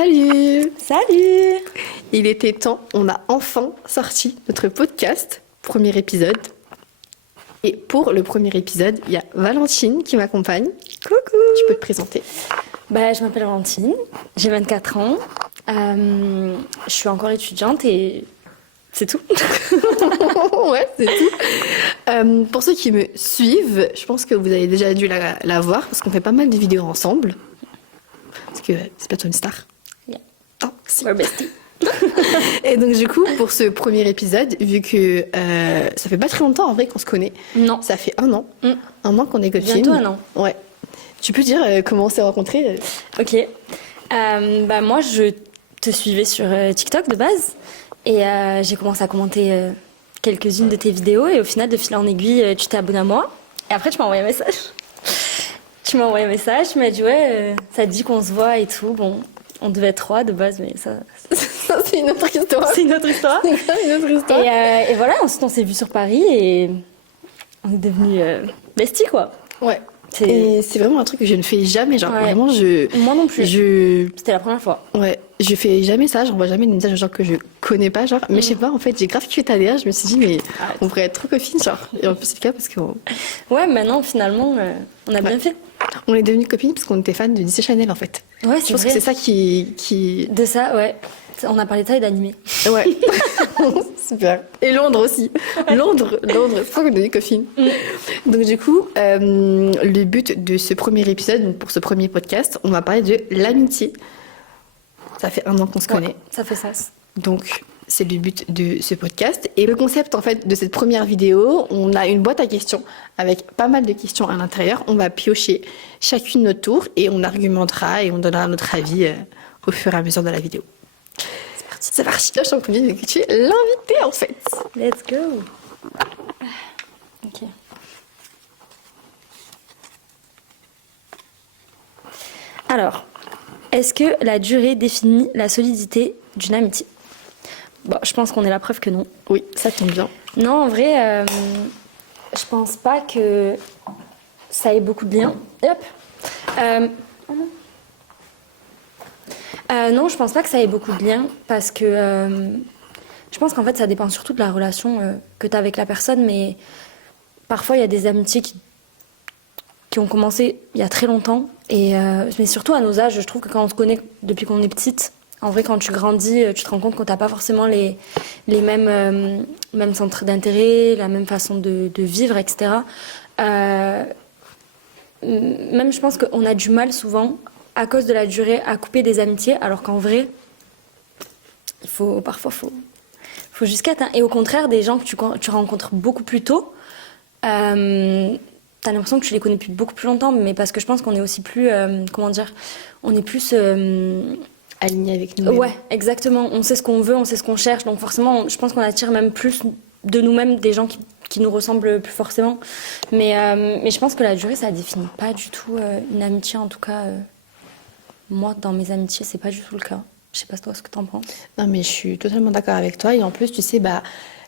Salut! Salut! Il était temps, on a enfin sorti notre podcast, premier épisode. Et pour le premier épisode, il y a Valentine qui m'accompagne. Coucou! Tu peux te présenter? Je m'appelle Valentine, j'ai 24 ans, je suis encore étudiante et c'est tout. Ouais, c'est tout. Pour ceux qui me suivent, je pense que vous avez déjà dû la voir parce qu'on fait pas mal de vidéos ensemble. Parce que c'est pas toi une star. Yeah. Oh, si. We're besties. Et donc du coup, pour ce premier épisode, vu que ça fait pas très longtemps en vrai qu'on se connaît. Non. Ça fait 1 an. 1 an qu'on est copines. Bientôt 1 an. Ouais. Tu peux dire comment on s'est rencontrés? Ok. Moi, je te suivais sur TikTok de base et j'ai commencé à commenter quelques-unes de tes vidéos et au final, de fil en aiguille, tu t'es abonné à moi. Et après, tu m'as envoyé un message. Tu m'as dit ouais, ça te dit qu'on se voit et tout. Bon, on devait être 3 de base, mais ça c'est une autre histoire. c'est une autre histoire. C'est une autre histoire. Et voilà, ensuite on s'est vus sur Paris et on est devenus besties quoi. Ouais. Et c'est vraiment un truc que je ne fais jamais, genre Ouais. vraiment Moi non plus. C'était la première fois. Ouais, je fais jamais ça, j'envoie jamais des messages aux gens que je connais pas, genre, mais je sais pas, en fait, j'ai grave kiffé ta DA, je me suis dit, mais Arrête. on pourrait être trop copines, genre, et en plus, c'est le cas parce qu'on Ouais, maintenant finalement, on a bien fait. on est devenues copines parce qu'on était fans de Disney Channel, en fait. Ouais, Je pense que c'est ça qui... De ça, ouais. On a parlé de ça et d'animé. Ouais, super. Et Londres aussi. Londres, c'est pour ça qu'on est devenues copines. Donc du coup, le but de ce premier épisode, donc pour ce premier podcast, on va parler de l'amitié. Ça fait 1 an qu'on se connaît. Ouais, ça fait ça. Donc, c'est le but de ce podcast. Et le concept, en fait, de cette première vidéo, on a une boîte à questions avec pas mal de questions à l'intérieur. On va piocher chacune notre tour et on argumentera et on donnera notre avis au fur et à mesure de la vidéo. C'est parti. Là, je suis convaincue que tu es l'invité, en fait. Let's go. Ok. Alors, est-ce que la durée définit la solidité d'une amitié? Bon, je pense qu'on est la preuve que non. Oui, ça tombe bien. Non, en vrai, je pense pas que ça ait beaucoup de liens. Hop. Oh non. Non, je pense pas que ça ait beaucoup de liens parce que je pense qu'en fait ça dépend surtout de la relation que tu as avec la personne, mais parfois il y a des amitiés qui ont commencé il y a très longtemps, mais surtout à nos âges, je trouve que quand on se connaît depuis qu'on est petite, en vrai quand tu grandis, tu te rends compte que tu n'as pas forcément les mêmes centres d'intérêt, la même façon de vivre, etc. Même je pense qu'on a du mal souvent à cause de la durée à couper des amitiés, alors qu'en vrai, parfois faut jusqu'à atteindre. Et au contraire, des gens que tu rencontres beaucoup plus tôt, t'as l'impression que tu les connais depuis beaucoup plus longtemps, mais parce que je pense qu'on est aussi plus, on est plus Aligné avec nous-mêmes. Ouais, exactement. On sait ce qu'on veut, on sait ce qu'on cherche, donc forcément, je pense qu'on attire même plus de nous-mêmes des gens qui nous ressemblent plus forcément. Mais je pense que la durée, ça définit pas du tout une amitié, en tout cas. Moi, dans mes amitiés, c'est pas du tout le cas. Je sais pas toi ce que t'en penses. Non, mais je suis totalement d'accord avec toi. Et en plus, tu sais,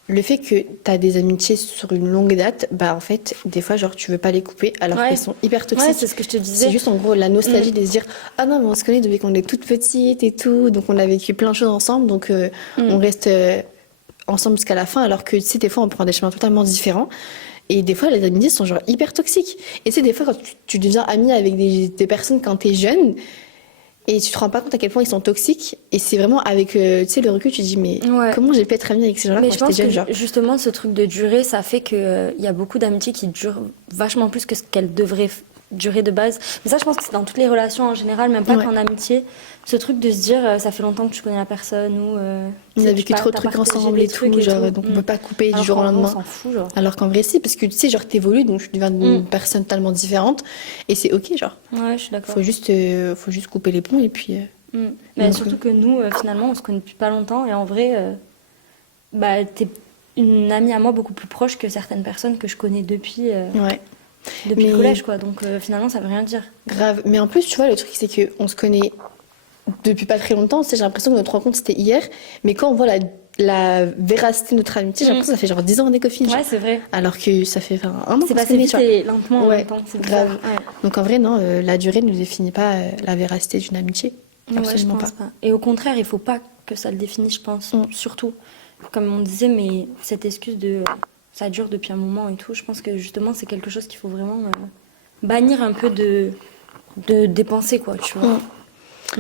le fait que tu as des amitiés sur une longue date, en fait, des fois, genre, tu veux pas les couper alors Ouais. qu'elles sont hyper toxiques. Ouais, c'est ce que je te disais. C'est juste en gros la nostalgie de se dire ah non, mais on se connaît depuis qu'on est toute petite et tout, donc on a vécu plein de choses ensemble, donc on reste ensemble jusqu'à la fin, alors que tu sais, des fois, on prend des chemins totalement différents. Et des fois, les amitiés sont genre hyper toxiques. Et tu sais, des fois, quand tu deviens ami avec des personnes quand t'es jeune, et tu te rends pas compte à quel point ils sont toxiques. Et c'est vraiment avec tu sais, le recul, tu te dis, mais Ouais. comment j'ai pu être amie avec ces gens-là Mais quand je j'étais pense jeune, que genre. justement, ce truc de durée, ça fait qu'il y a beaucoup d'amitiés qui durent vachement plus que ce qu'elles devraient durer de base. Mais ça, je pense que c'est dans toutes les relations en général, même pas Ouais. qu'en amitié. Ce truc de se dire, ça fait longtemps que tu connais la personne ou... On a vécu trop de trucs ensemble et tout, genre, donc on peut pas couper du jour au lendemain. On s'en fout, genre. Alors qu'en vrai, si, parce que tu sais, genre, t'évolues, donc tu deviens une personne totalement différente. Et c'est ok, genre. Ouais, je suis d'accord. Faut juste couper les ponts et puis. Mais donc, surtout que nous, finalement, on se connaît depuis pas longtemps et en vrai, t'es une amie à moi beaucoup plus proche que certaines personnes que je connais depuis Ouais. le Mais- collège, quoi. Donc finalement, ça veut rien dire. Grave. Mais en plus, tu vois, le truc, c'est qu'on se connaît depuis pas très longtemps. Tu sais, j'ai l'impression que notre rencontre, c'était hier. Mais quand on voit la véracité de notre amitié, j'ai l'impression que ça fait genre 10 ans qu'on est copines. Ouais, genre. c'est vrai. Alors que ça fait 1 an C'est qu'on se passé connaît, vite tu vois. et lentement en Ouais, même temps. C'est grave. bizarre. Donc en vrai, non, la durée ne définit pas la véracité d'une amitié. Ouais, je Absolument pense pas. pas. Et au contraire, il faut pas que ça le définisse, je pense. Surtout, comme on disait, mais cette excuse de ça dure depuis un moment et tout, je pense que justement, c'est quelque chose qu'il faut vraiment bannir un peu de dépenser, quoi, tu vois.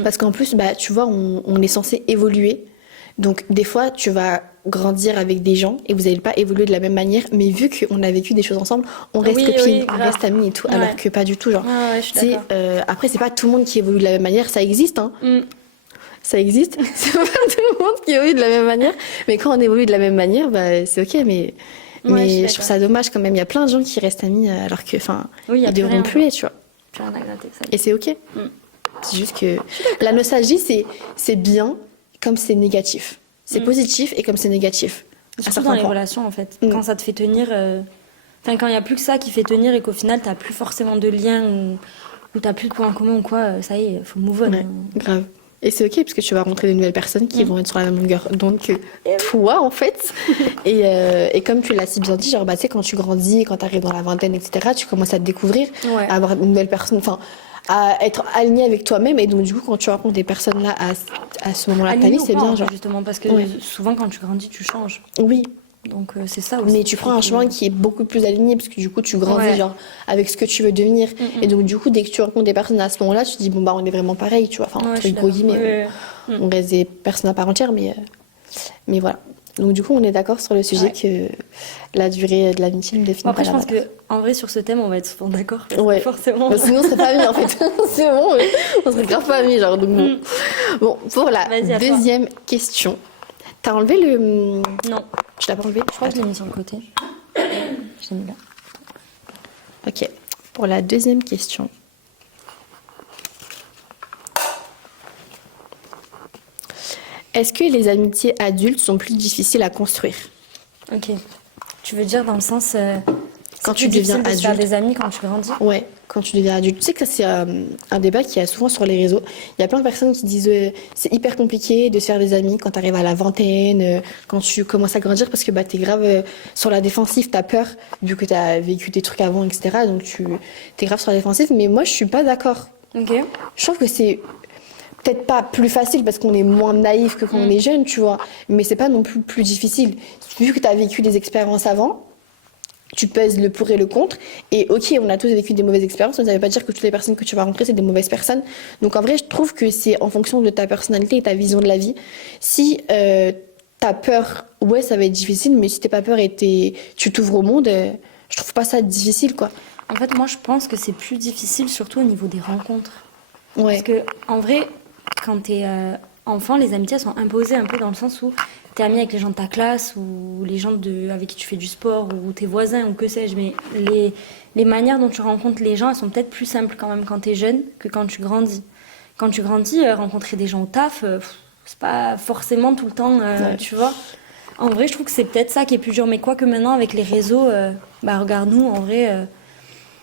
Parce qu'en plus, bah, tu vois, on est censé évoluer. Donc, des fois, tu vas grandir avec des gens et vous n'allez pas évoluer de la même manière. Mais vu qu'on a vécu des choses ensemble, on reste Oui, copines, oui, on grave. reste amis et tout. Ouais. Alors que pas du tout, genre. Ouais, je suis C'est, d'accord. après, c'est pas tout le monde qui évolue de la même manière. Ça existe, hein. Ça existe. C'est pas tout le monde qui évolue de la même manière. Mais quand on évolue de la même manière, bah, c'est ok. Mais, Ouais, je suis mais je trouve ça dommage quand même. Il y a plein de gens qui restent amis alors que, enfin, Oui, il y a ils plus devront rien, plus genre. être, tu vois. Plus rien à gratter, ça. Et c'est ok. C'est juste que la nostalgie, c'est bien comme c'est négatif. C'est positif et comme c'est négatif. À Surtout certains dans les points. relations, en fait. Quand ça te fait tenir. Enfin, quand il n'y a plus que ça qui fait tenir et qu'au final, t'as plus forcément de lien ou t'as plus de points en commun ou quoi, ça y est, faut move on. Ouais, grave. Et c'est ok parce que tu vas rencontrer de nouvelles personnes qui vont être sur la même longueur d'onde que toi, en fait. Et comme tu l'as si bien dit, genre, bah, tu sais, quand tu grandis, quand tu arrives dans la vingtaine, etc., tu commences à te découvrir, Ouais. à avoir de nouvelles personnes, enfin, à être aligné avec toi-même. Et donc, du coup, quand tu rencontres des personnes là à ce moment-là de ta Aligné vie, ou c'est pas, bien, en fait, genre. justement, parce que Ouais. souvent, quand tu grandis, tu changes. Oui, Donc, c'est ça aussi. mais tu prends un chemin qui est beaucoup plus aligné parce que du coup tu grandis Ouais. genre avec ce que tu veux devenir et donc du coup dès que tu rencontres des personnes à ce moment-là tu te dis bon bah on est vraiment pareil tu vois enfin Ouais, je entre suis gros d'accord. guillemets Ouais. on reste des personnes à part entière mais voilà donc du coup on est d'accord sur le sujet que la durée de l'amitié ne définit Bon, après, pas je la pense valeur. que en vrai, sur ce thème, on va être souvent d'accord. Parce Ouais. que forcément. Bah, sinon on serait pas amis en fait c'est bon on serait grave pas amis genre donc bon pour la Vas-y, à toi. deuxième question t'as enlevé le Non, tu l'as pas enlevé je crois que je l'ai mis sur le côté. Je l'ai mis là. Ok, pour la deuxième question. Est-ce que les amitiés adultes sont plus difficiles à construire? Ok. Tu veux dire dans le sens. Quand C'est tu plus deviens difficile de se faire adulte. des amis quand tu grandis. Ouais, quand tu deviens adulte. Tu sais que ça, c'est un débat qui a souvent sur les réseaux. Il y a plein de personnes qui disent c'est hyper compliqué de se faire des amis quand tu arrives à la vingtaine, quand tu commences à grandir parce que bah, tu es grave sur la défensive, tu as peur vu que tu as vécu des trucs avant, etc. Donc tu es grave sur la défensive. Mais moi, je suis pas d'accord. Ok. Je trouve que c'est peut-être pas plus facile parce qu'on est moins naïf que quand on est jeune, tu vois. Mais c'est pas non plus difficile. Vu que tu as vécu des expériences avant, tu pèses le pour et le contre. Et ok, on a tous vécu des mauvaises expériences, mais ça veut pas dire que toutes les personnes que tu vas rencontrer, c'est des mauvaises personnes. Donc en vrai, je trouve que c'est en fonction de ta personnalité et ta vision de la vie. Si t'as peur, ouais, ça va être difficile, mais si t'es pas peur et tu t'ouvres au monde, je trouve pas ça difficile, quoi. En fait, moi, je pense que c'est plus difficile, surtout au niveau des rencontres. Ouais. Parce que, en vrai, quand t'es enfant, les amitiés elles sont imposées un peu dans le sens où t'es ami avec les gens de ta classe ou les gens avec qui tu fais du sport ou tes voisins ou que sais-je. Mais les manières dont tu rencontres les gens, elles sont peut-être plus simples quand même quand t'es jeune que quand tu grandis. Quand tu grandis, rencontrer des gens au taf, c'est pas forcément tout le temps, tu vois. En vrai, je trouve que c'est peut-être ça qui est plus dur. Mais quoi que maintenant, avec les réseaux, bah regarde-nous, en vrai...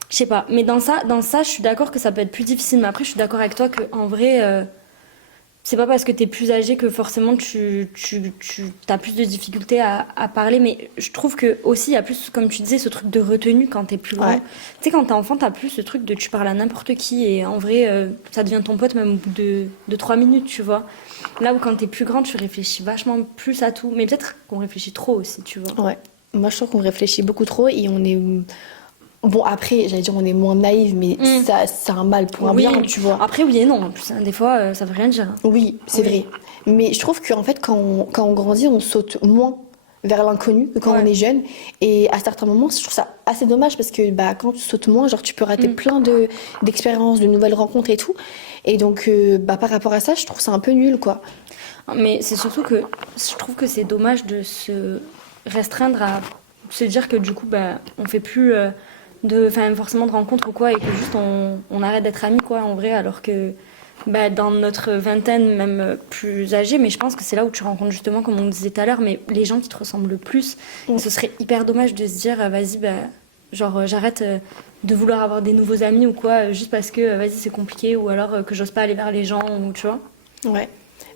je sais pas, mais dans ça, je suis d'accord que ça peut être plus difficile. Mais après, je suis d'accord avec toi que en vrai, c'est pas parce que t'es plus âgé que forcément tu as plus de difficultés à parler. Mais je trouve que aussi, il y a plus, comme tu disais, ce truc de retenue quand t'es plus grand. Ouais. Tu sais, quand t'es enfant, t'as plus ce truc de tu parles à n'importe qui et en vrai, ça devient ton pote même au bout de 3 minutes, tu vois. Là où quand t'es plus grande, tu réfléchis vachement plus à tout. Mais peut-être qu'on réfléchit trop aussi, tu vois. Ouais. Moi, je trouve qu'on réfléchit beaucoup trop et on est. Bon, après, j'allais dire on est moins naïf, mais ça, c'est un mal pour un Oui. bien, tu vois. Après, oui et non. En plus, hein, des fois, ça veut rien dire. Oui, c'est vrai. Mais je trouve qu'en fait, quand on grandit, on saute moins vers l'inconnu que quand on est jeune. Et à certains moments, je trouve ça assez dommage parce que bah, quand tu sautes moins, genre, tu peux rater plein d'expériences, de nouvelles rencontres et tout. Et donc, bah, par rapport à ça, je trouve ça un peu nul, quoi. Mais c'est surtout que je trouve que c'est dommage de se restreindre à se dire que du coup, bah, on fait plus forcément de rencontres ou quoi et que juste on arrête d'être amis, quoi, en vrai, alors que bah, dans notre vingtaine, même plus âgée, mais je pense que c'est là où tu rencontres justement, comme on disait tout à l'heure, mais les gens qui te ressemblent le plus. Et ce serait hyper dommage de se dire, vas-y, bah, genre, j'arrête de vouloir avoir des nouveaux amis ou quoi, juste parce que, vas-y, c'est compliqué, ou alors que j'ose pas aller vers les gens, ou tu vois. Ouais.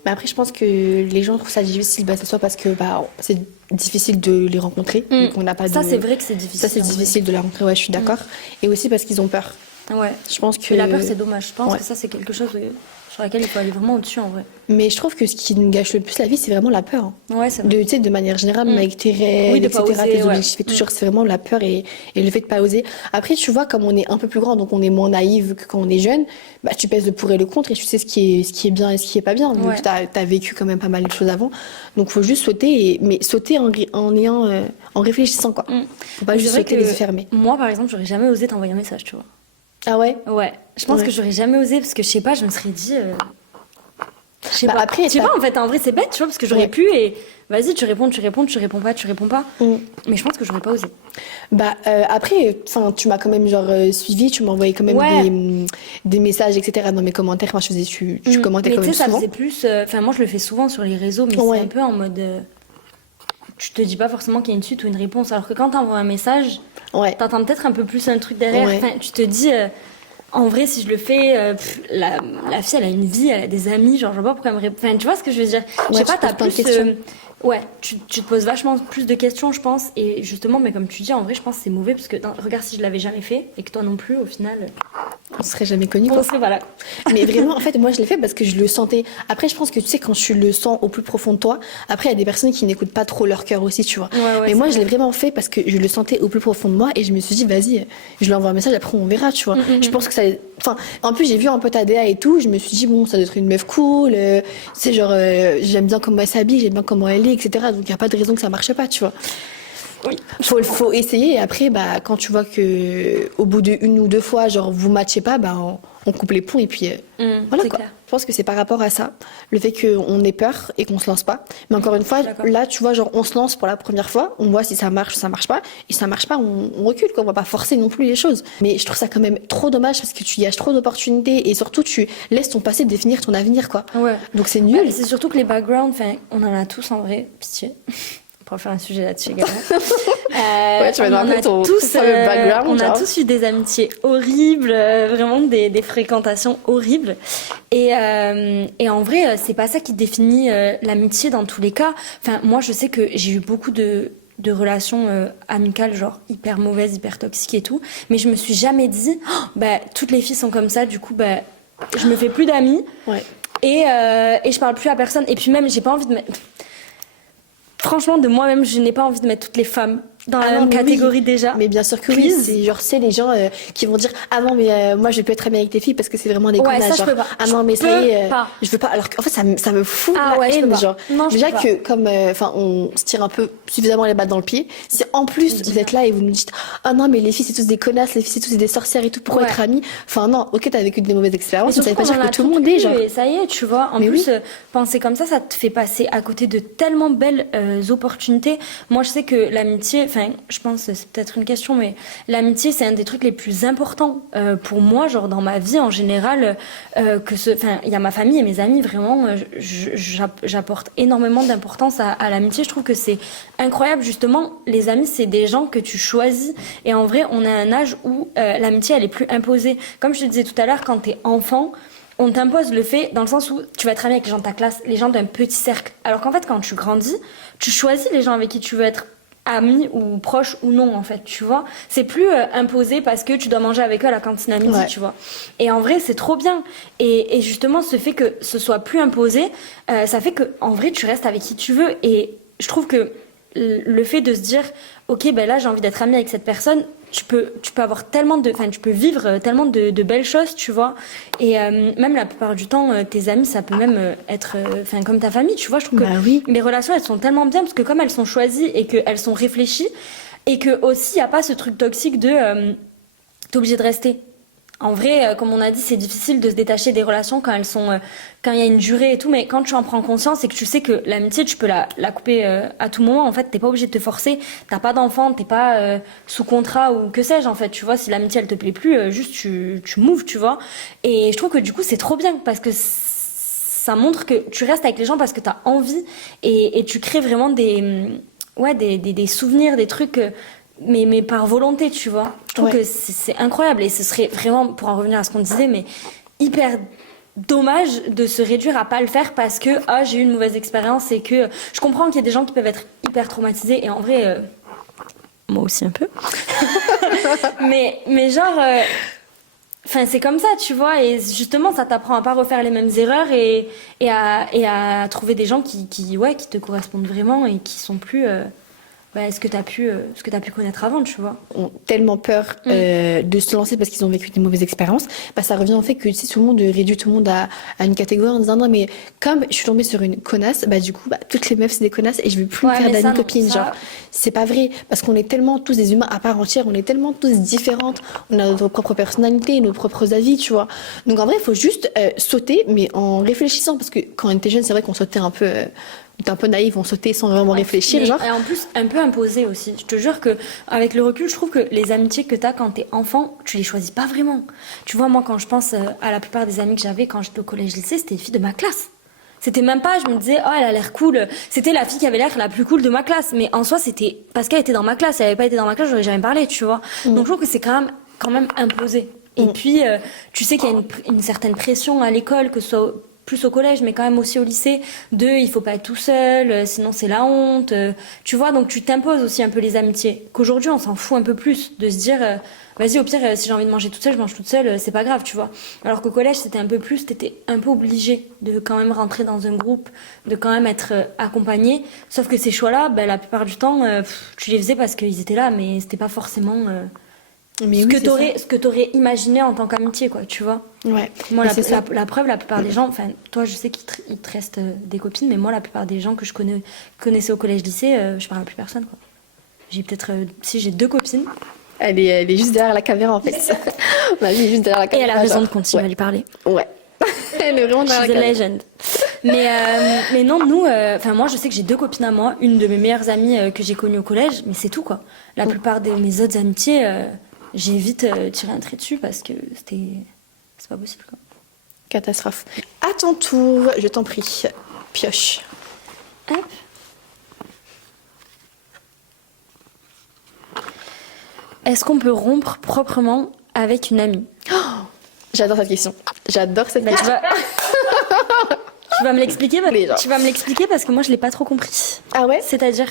Mais après, je pense que les gens trouvent ça difficile, bah, c'est soit parce que bah, c'est difficile de les rencontrer, vu qu'on n'a pas Ça, de... c'est vrai que c'est difficile. Ça, c'est difficile de les rencontrer, ouais, je suis d'accord. Et aussi parce qu'ils ont peur. Ouais. Je pense que... Mais la peur, c'est dommage. Je pense Ouais. que ça, c'est quelque chose sur laquelle il faut aller vraiment au-dessus en vrai. Mais je trouve que ce qui nous gâche le plus la vie, c'est vraiment la peur. Ouais, c'est vrai. Tu sais, de manière générale, même avec tes rêves, Oui, de pas etc., oser, tes ouais. objectifs et tout, genre, c'est vraiment la peur et le fait de pas oser. Après, tu vois, comme on est un peu plus grand, donc on est moins naïf que quand on est jeune, bah, tu pèses le pour et le contre et tu sais ce qui est bien et ce qui est pas bien, vu Ouais. que t'as vécu quand même pas mal de choses avant. Donc, faut juste sauter, mais sauter en ayant, en réfléchissant, quoi. Faut pas Mais juste c'est vrai sauter que les yeux fermés. moi, par exemple, j'aurais jamais osé t'envoyer un message, tu vois. Ah ouais? Ouais, je pense Ouais. que j'aurais jamais osé parce que je sais pas, je me serais dit. Je sais Bah, pas. après, Je sais t'as- pas, en fait, en vrai, c'est bête, tu vois, parce que j'aurais Ouais. pu et vas-y, tu réponds, tu réponds, tu réponds pas, tu réponds pas. Mm. Mais je pense que j'aurais pas osé. Bah après, enfin, tu m'as quand même genre suivi, tu m'envoyais quand même Ouais. des messages, etc. dans mes commentaires. Enfin, tu commentais Mais quand tu même sais, ça souvent. faisait plus. Enfin, moi, je le fais souvent sur les réseaux, mais Ouais. c'est un peu en mode. Tu te dis pas forcément qu'il y a une suite ou une réponse. Alors que quand t'envoies un message, Ouais. t'entends peut-être un peu plus un truc derrière. Ouais. Enfin, tu te dis. En vrai, si je le fais, la fille, elle a une vie, elle a des amis, genre, je vois pas pourquoi elle me répond. Enfin, tu vois ce que je veux dire? Je Ouais, sais tu pas, te t'as poses plein de plus. questions. Ouais, tu te poses vachement plus de questions, je pense. Et justement, mais comme tu dis, en vrai, je pense que c'est mauvais parce que, regarde, si je l'avais jamais fait et que toi non plus, au final, On serait jamais connus, on quoi. serait, voilà. Mais vraiment, en fait, moi, je l'ai fait parce que je le sentais. Après, je pense que tu sais, quand tu le sens au plus profond de toi, après, il y a des personnes qui n'écoutent pas trop leur cœur aussi, tu vois. Ouais, Mais moi, c'est je l'ai vrai. vraiment fait parce que je le sentais au plus profond de moi et je me suis dit, vas-y, je lui envoie un message, après, on verra, tu vois. Je pense que ça. Enfin, en plus, j'ai vu un peu ta DA et tout, je me suis dit, bon, ça doit être une meuf cool, tu sais, genre, j'aime bien comment elle s'habille, j'aime bien comment elle est, etc. Donc, il n'y a pas de raison que ça marche pas, tu vois. Oui. Faut essayer et après, bah, quand tu vois que au bout de une ou deux fois, genre, vous matchez pas, bah, on coupe les ponts et puis voilà c'est quoi. clair. Je pense que c'est par rapport à ça, le fait qu'on ait peur et qu'on se lance pas. Mais encore une fois, Je suis d'accord. là, tu vois, genre, on se lance pour la première fois, on voit si ça marche ou ça marche pas. Et si ça marche pas, on recule, quoi. On va pas forcer non plus les choses. Mais je trouve ça quand même trop dommage parce que tu gâches trop d'opportunités et surtout, tu laisses ton passé définir ton avenir, quoi. Ouais. Donc c'est Bah, nul. c'est surtout que les backgrounds, enfin, on en a tous en vrai, pitié. On pourra faire un sujet là-dessus également. Ouais, tu vas on nous en rappeler a ton tous, fameux background, on a genre. tous eu des amitiés horribles, vraiment des fréquentations horribles. Et en vrai, c'est pas ça qui définit l'amitié dans tous les cas. Enfin, moi, je sais que j'ai eu beaucoup de relations amicales, genre hyper mauvaises, hyper toxiques et tout. Mais je me suis jamais dit, oh, bah, toutes les filles sont comme ça, du coup, bah, je me fais plus d'amis. Ouais. Et je parle plus à personne. Et puis même, j'ai pas envie de mettre... Franchement, de moi-même, je n'ai pas envie de mettre toutes les femmes dans la Ah non, même mais oui. catégorie déjà. Mais bien sûr que oui, Please. c'est genre c'est les gens qui vont dire ah non mais moi je peux être amie avec tes filles parce que c'est vraiment des Ouais, connasses ça, je genre peux pas. ah non mais Je ça y est peux pas. je veux pas alors qu'en fait ça me fout Ah la ouais, je peux haine pas. genre Non, je déjà peux pas. que comme enfin on se tire un peu suffisamment les balles dans le pied si en plus dis vous êtes là et vous nous dites ah non mais les filles c'est tous des connasses les filles c'est tous des sorcières et tout pourquoi Ouais. être amies enfin non ok t'as vécu des mauvaises Mais expériences mais ça veut surtout pas qu'on dire en a que tout le monde toutes est eues genre et ça y est, tu vois. En Mais plus, oui. penser comme ça te fait passer à côté de tellement belles opportunités. Moi, je sais que l'amitié, enfin, je pense, c'est peut-être une question, mais l'amitié, c'est un des trucs les plus importants pour moi, genre dans ma vie en général. Enfin, il y a ma famille et mes amis, vraiment, j'apporte énormément d'importance à l'amitié. Je trouve que c'est incroyable, justement. Les amis, c'est des gens que tu choisis. Et en vrai, on a un âge où l'amitié, elle est plus imposée. Comme je te disais tout à l'heure, quand t'es enfant, on t'impose le fait dans le sens où tu vas être ami avec les gens de ta classe, les gens d'un petit cercle. Alors qu'en fait, quand tu grandis, tu choisis les gens avec qui tu veux être ami ou proche ou non, en fait, tu vois. C'est plus imposé parce que tu dois manger avec eux à la cantine à midi, Ouais. tu vois. Et en vrai, c'est trop bien. Et justement, ce fait que ce soit plus imposé, ça fait que en vrai, tu restes avec qui tu veux. Et je trouve que le fait de se dire, ok, ben là, j'ai envie d'être ami avec cette personne, tu peux avoir tellement enfin, tu peux vivre tellement de belles choses, tu vois. Et même la plupart du temps, tes amis, ça peut même être, enfin, comme ta famille, tu vois. Je trouve Bah que oui. les relations, elles sont tellement bien parce que comme elles sont choisies et qu'elles sont réfléchies et que aussi, il n'y a pas ce truc toxique de, t'es obligé de rester. En vrai, comme on a dit, c'est difficile de se détacher des relations quand elles sont, quand il y a une durée et tout. Mais quand tu en prends conscience et que tu sais que l'amitié, tu peux la couper à tout moment. En fait, t'es pas obligé de te forcer. T'as pas d'enfant, t'es pas sous contrat ou que sais-je. En fait, tu vois, si l'amitié elle te plaît plus, juste tu moves, tu vois. Et je trouve que du coup, c'est trop bien parce que ça montre que tu restes avec les gens parce que t'as envie et tu crées vraiment des souvenirs, des trucs. Mais par volonté, tu vois. Je trouve Ouais. que c'est incroyable et ce serait vraiment, pour en revenir à ce qu'on disait, mais hyper dommage de se réduire à pas le faire parce que j'ai eu une mauvaise expérience et que je comprends qu'il y a des gens qui peuvent être hyper traumatisés et en vrai, moi aussi un peu. mais genre, Enfin, c'est comme ça, tu vois, et justement, ça t'apprend à pas refaire les mêmes erreurs et à trouver des gens qui te correspondent vraiment et qui sont plus ce que t'as pu connaître avant, tu vois. Ont tellement peur de se lancer parce qu'ils ont vécu des mauvaises expériences, bah, ça revient au fait que tu sais, tout le monde réduit tout le monde à une catégorie en disant non mais comme je suis tombée sur une connasse, bah du coup bah, toutes les meufs c'est des connasses et je veux plus me Ouais, faire mais ça, d'amis non, copines, ça- genre c'est pas vrai parce qu'on est tellement tous des humains à part entière, on est tellement tous différentes, on a notre propre personnalité, nos propres avis, tu vois. Donc en vrai il faut juste sauter mais en réfléchissant parce que quand on était jeune c'est vrai qu'on sautait un peu on était un peu naïf, on sautait sans vraiment réfléchir, Mais, genre. et en plus, un peu imposé aussi. Je te jure que, avec le recul, je trouve que les amitiés que t'as quand t'es enfant, tu les choisis pas vraiment. Tu vois, moi, quand je pense à la plupart des amis que j'avais quand j'étais au collège-lycée, c'était les filles de ma classe. C'était même pas, je me disais, oh, elle a l'air cool. C'était la fille qui avait l'air la plus cool de ma classe. Mais en soi, c'était parce qu'elle était dans ma classe. Si elle avait pas été dans ma classe, j'aurais jamais parlé, tu vois. Donc, je trouve que c'est quand même imposé. Et puis, tu sais qu'il y a une certaine pression à l'école, que ce soit plus au collège, mais quand même aussi au lycée, il faut pas être tout seul, sinon c'est la honte. Tu vois, donc tu t'imposes aussi un peu les amitiés. Qu'aujourd'hui, on s'en fout un peu plus de se dire, vas-y, au pire, si j'ai envie de manger toute seule, je mange toute seule, c'est pas grave, tu vois. Alors qu'au collège, c'était un peu plus, t'étais un peu obligé de quand même rentrer dans un groupe, de quand même être accompagné. Sauf que ces choix-là, ben, la plupart du temps, tu les faisais parce qu'ils étaient là, mais c'était pas forcément Mais oui, c'est ça. ce que t'aurais imaginé en tant qu'amitié, quoi, tu vois. Ouais. Moi, Mais c'est ça. la preuve, la plupart des gens, enfin, toi, je sais qu'il te reste des copines, mais moi, la plupart des gens que je connaissais au collège-lycée, je parle à plus personne, quoi. J'ai peut-être, si j'ai 2 copines, Elle est juste derrière la caméra en fait. Ma vie est juste derrière la et caméra. elle a raison genre. de continuer à lui parler. Ouais. Elle est vraiment derrière She's la a caméra. legend. Mais non, nous, enfin, moi, je sais que j'ai 2 copines à moi, une de mes meilleures amies que j'ai connue au collège, mais c'est tout, quoi. La plupart de mes autres amitiés, j'ai vite tiré un trait dessus parce que c'est pas possible, quoi. Catastrophe. À ton tour, je t'en prie. Pioche. Hop. Est-ce qu'on peut rompre proprement avec une amie? J'adore cette question. J'adore cette Bah, question. tu vas me l'expliquer Les gens. tu vas me l'expliquer parce que moi je l'ai pas trop compris. Ah ouais? C'est-à-dire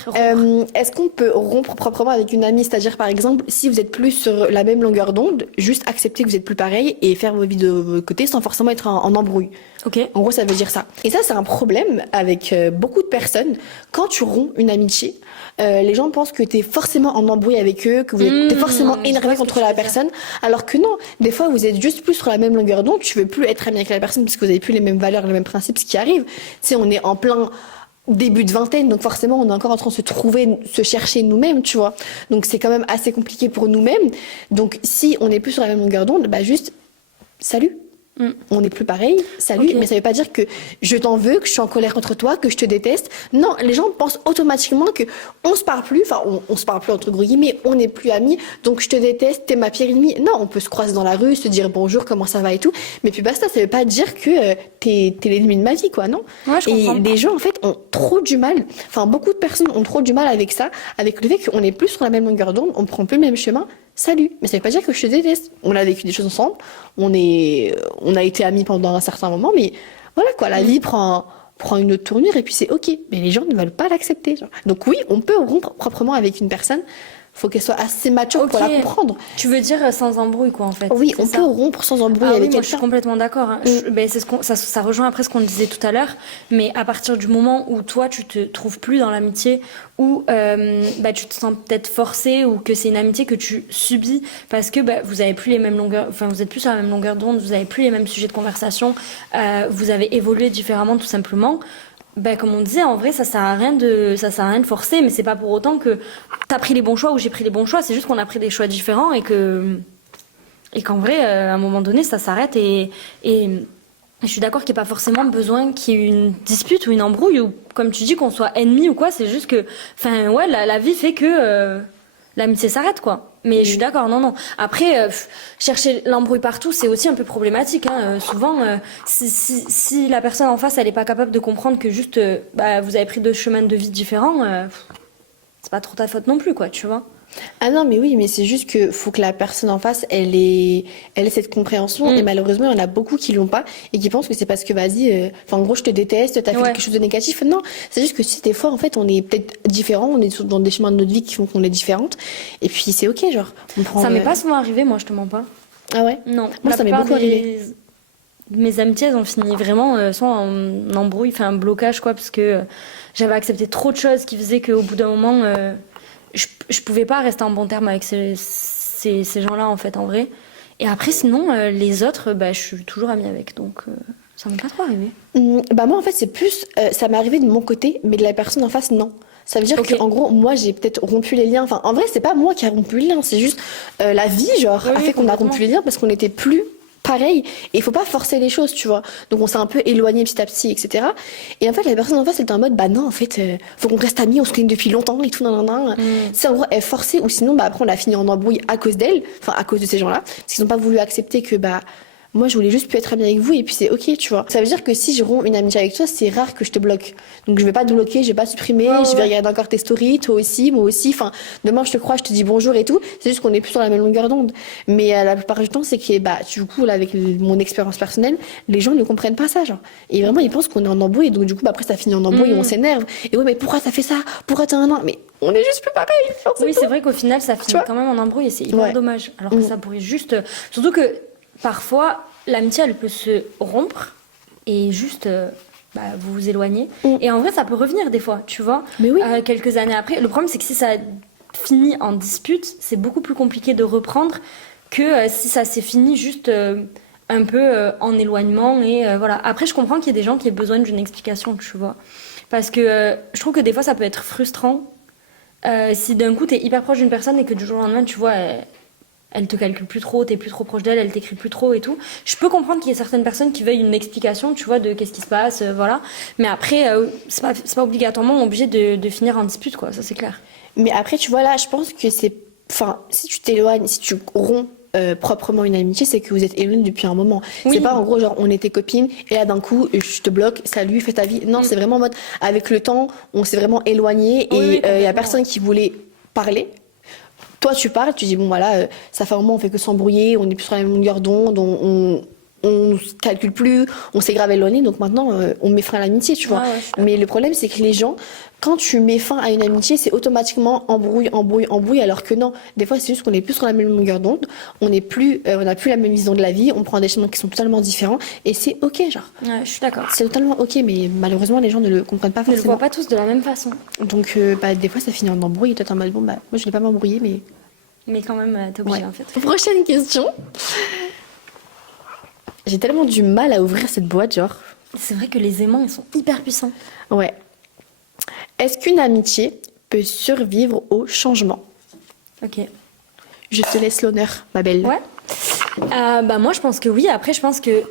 Est-ce qu'on peut rompre proprement avec une amie? C'est-à-dire, par exemple, si vous êtes plus sur la même longueur d'onde, juste accepter que vous êtes plus pareil et faire vos vies de votre côté sans forcément être en embrouille. OK. En gros, ça veut dire ça. Et ça, c'est un problème avec beaucoup de personnes. Quand tu romps une amitié, les gens pensent que t'es forcément en embrouille avec eux, que t'es forcément je énervé vois ce contre que tu la veux dire. personne. Alors que non, des fois, vous êtes juste plus sur la même longueur d'onde. Tu veux plus être ami avec la personne parce que vous avez plus les mêmes valeurs, les mêmes principes, ce qui arrive. Tu sais, on est en plein début de vingtaine, donc forcément, on est encore en train de se trouver, se chercher nous-mêmes, tu vois. Donc, c'est quand même assez compliqué pour nous-mêmes. Donc, si on est plus sur la même longueur d'onde, bah juste, salut. On n'est plus pareil, salut, Ok. mais ça veut pas dire que je t'en veux, que je suis en colère contre toi, que je te déteste. Non, les gens pensent automatiquement que on se parle plus, enfin on se parle plus entre gros guillemets, on n'est plus amis, donc je te déteste, t'es ma pire ennemie. Non, on peut se croiser dans la rue, se dire bonjour, comment ça va et tout, mais puis basta, ça veut pas dire que t'es l'ennemi de ma vie, quoi, non? Ouais, je Et comprends. les gens en fait ont trop du mal, enfin beaucoup de personnes ont trop du mal avec ça, avec le fait qu'on est plus sur la même longueur d'onde, on prend plus le même chemin. Salut, mais ça veut pas dire que je te déteste. On a vécu des choses ensemble, on a été amis pendant un certain moment, mais voilà quoi, la vie prend une autre tournure et puis c'est ok. Mais les gens ne veulent pas l'accepter. Genre. Donc oui, on peut rompre proprement avec une personne. Faut qu'elle soit assez mature pour Ok. la comprendre. Tu veux dire sans embrouille, quoi, en fait. Oui, c'est on ça. peut rompre sans embrouille Ah oui, avec moi je suis quelqu'un. complètement d'accord, hein. Ben, c'est ça rejoint après ce qu'on disait tout à l'heure, mais à partir du moment où toi tu te trouves plus dans l'amitié, ou bah, tu te sens peut-être forcé, ou que c'est une amitié que tu subis parce que bah, vous avez plus les mêmes longueurs, enfin vous êtes plus sur la même longueur d'onde, vous avez plus les mêmes sujets de conversation, vous avez évolué différemment tout simplement. Ben, comme on disait, en vrai, ça sert à rien de forcer, mais c'est pas pour autant que t'as pris les bons choix ou j'ai pris les bons choix, c'est juste qu'on a pris des choix différents et qu'en vrai, à un moment donné, ça s'arrête et je suis d'accord qu'il n'y a pas forcément besoin qu'il y ait une dispute ou une embrouille ou, comme tu dis, qu'on soit ennemis ou quoi, c'est juste que, enfin, ouais, la vie fait que l'amitié s'arrête, quoi. Mais je suis d'accord, non. Après, chercher l'embrouille partout, c'est aussi un peu problématique, hein. Souvent, si la personne en face, elle est pas capable de comprendre que juste, bah, vous avez pris 2 chemins de vie différents, c'est pas trop ta faute non plus, quoi, tu vois. Ah non, mais oui, mais c'est juste que faut que la personne en face, elle ait cette compréhension. Et malheureusement, il y en a beaucoup qui l'ont pas et qui pensent que c'est parce que vas-y, enfin en gros, je te déteste, t'as fait Ouais. quelque chose de négatif. Non, c'est juste que si des fois, en fait, on est peut-être différents, on est dans des chemins de notre vie qui font qu'on est différentes. Et puis c'est ok, genre, on prend. Ça m'est pas souvent arrivé, moi, je te mens pas. Ah ouais? Non, Moi, la ça m'est plupart beaucoup arrivé. mes amitiés, elles ont fini vraiment soit en embrouille, enfin un blocage, quoi, parce que j'avais accepté trop de choses qui faisaient qu'au bout d'un moment, je pouvais pas rester en bon terme avec ces gens-là, en fait, en vrai. Et après, sinon, les autres, bah, je suis toujours amie avec, donc ça m'est pas trop arrivé. Bah moi en fait c'est plus ça m'est arrivé de mon côté mais de la personne en face non. Ça veut dire Ok. qu'en gros moi j'ai peut-être rompu les liens. Enfin en vrai c'est pas moi qui a rompu les liens, c'est juste la vie genre Oui, a oui, fait qu'on a complètement. rompu les liens parce qu'on n'était plus pareil et il faut pas forcer les choses tu vois. Donc on s'est un peu éloigné petit à petit etc. Et en fait la personne en face elle était en mode bah non en fait faut qu'on reste amis, on se connaît depuis longtemps et tout nan, nan, nan. C'est en gros elle forçait ou sinon bah après on a fini en embrouille à cause d'elle, enfin à cause de ces gens-là parce qu'ils ont pas voulu accepter que bah moi, je voulais juste plus être amie avec vous et puis c'est ok, tu vois. Ça veut dire que si je romps une amitié avec toi, c'est rare que je te bloque. Donc je vais pas te bloquer, je vais pas supprimer, Ouais, ouais, je vais ouais. regarder encore tes stories, toi aussi, moi aussi. Enfin, demain je te crois, je te dis bonjour et tout. C'est juste qu'on est plus sur la même longueur d'onde. Mais la plupart du temps, c'est que bah du coup là avec mon expérience personnelle, les gens ne comprennent pas ça, genre. Et vraiment ils pensent qu'on est en embrouille et donc du coup bah, après ça finit en embrouille et on s'énerve. Et ouais mais pourquoi ça fait ça? Pourquoi t'as un an? Mais on est juste plus pareil. Genre, Oui, tout. c'est vrai qu'au final, ça finit vois quand même en embrouille et c'est hyper Ouais. dommage. Alors que ça pourrait juste. Surtout que parfois, l'amitié, elle peut se rompre et juste. Bah, vous vous éloignez. Et en vrai, ça peut revenir des fois, tu vois. Mais oui. Quelques années après. Le problème, c'est que si ça finit en dispute, c'est beaucoup plus compliqué de reprendre que si ça s'est fini juste un peu en éloignement. Et voilà. Après, je comprends qu'il y ait des gens qui aient besoin d'une explication, tu vois. Parce que je trouve que des fois, ça peut être frustrant si d'un coup t'es hyper proche d'une personne et que du jour au lendemain tu vois elle te calcule plus trop, t'es plus trop proche d'elle, elle t'écrit plus trop et tout, je peux comprendre qu'il y ait certaines personnes qui veuillent une explication, tu vois, de qu'est-ce qui se passe, voilà, mais après c'est pas obligatoirement obligé de finir en dispute, quoi, ça c'est clair. Mais après, tu vois, là, je pense que c'est. Enfin, si tu t'éloignes, si tu romps proprement une amitié, c'est que vous êtes éloignés depuis un moment. Oui. C'est pas en gros, genre, on était copines et là, d'un coup, je te bloque, salut, fais ta vie. Non, c'est vraiment en mode, avec le temps, on s'est vraiment éloigné Oui, et oui, il y a complètement. personne qui voulait parler. Toi, tu parles, tu dis, bon, voilà, ça fait un moment, on fait que s'embrouiller, on est plus sur la même longueur d'onde, on se calcule plus, on s'est grave éloigné, donc maintenant, on met fin à l'amitié, tu vois. Ouais, je suis d'accord. Mais le problème, c'est que les gens, quand tu mets fin à une amitié, c'est automatiquement embrouille, embrouille, embrouille, alors que non. Des fois, c'est juste qu'on est plus sur la même longueur d'onde, on n'a plus la même vision de la vie, on prend des chemins qui sont totalement différents, et c'est ok, genre. Ouais, je suis d'accord. C'est totalement ok, mais malheureusement, les gens ne le comprennent pas On ne le forcément. voit pas tous de la même façon, Donc, bah, des fois, ça finit en embrouille, et toi, t'es en mode, bon, bah, moi, je vais pas m'embrouiller, mais. mais quand même t'es obligé Ouais. en fait. Prochaine question. J'ai tellement du mal à ouvrir cette boîte, genre. C'est vrai que les aimants ils sont hyper puissants. Ouais. Est-ce qu'une amitié peut survivre au changement? Ok. Je te laisse l'honneur, ma belle. Ouais. Bah moi je pense que oui. Après je pense que